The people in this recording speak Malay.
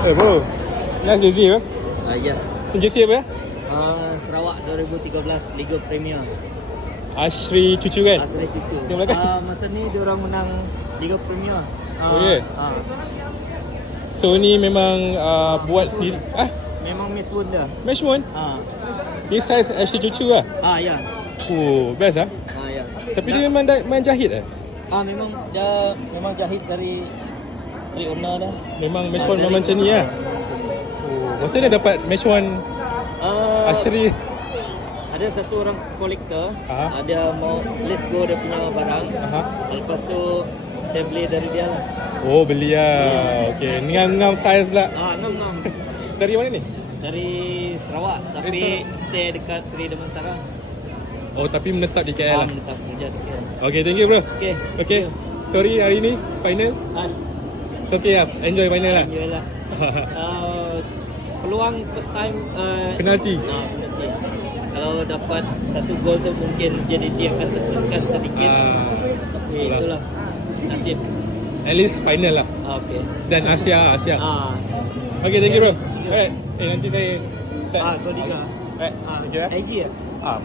Bro, nice jersey bro. Ya. Jersey apa ya? Sarawak 2013 Liga Premier. Ashri Cucu kan? Asri Cucu. Yang belakang. Masa ni diorang menang Liga Premier. Oh, yeah. So ni memang buat sendiri. Memang Miss Wood dah. Match one. Ni size Ashri Cucu lah. Ya. Oh, best lah. Ya. Tapi dia memang main jahit lah. Memang jahit dari owner dah. Memang match one memang macam ni lah. Oh, masa dia dapat match one Ashri. Ada satu orang kolektor, Aha. dia mau list go dia punya barang. Aha. Lepas tu saya beli dari dia lah. Oh, beli lah. Okay, ni ngam size pula. Ngam. Dari mana ni? Dari Sarawak tapi stay dekat Seri Damansara. Oh, tapi menetap di KL lah. Menetap kerja di KL. Okay, thank you bro. Okay. Sorry hari ni final. It's okay lah. Enjoy final lah. Enjoy lah. Peluang first time Penalti. penalti. Kalau dapat satu gol tu mungkin jadi dia akan tekankan sedikit. Tapi itulah nasib. At least final lah. Okay. Dan Asia. Okay, thank you bro. Alright. Nanti saya Kau tiga. Alright. Thank you IG ya? Ah.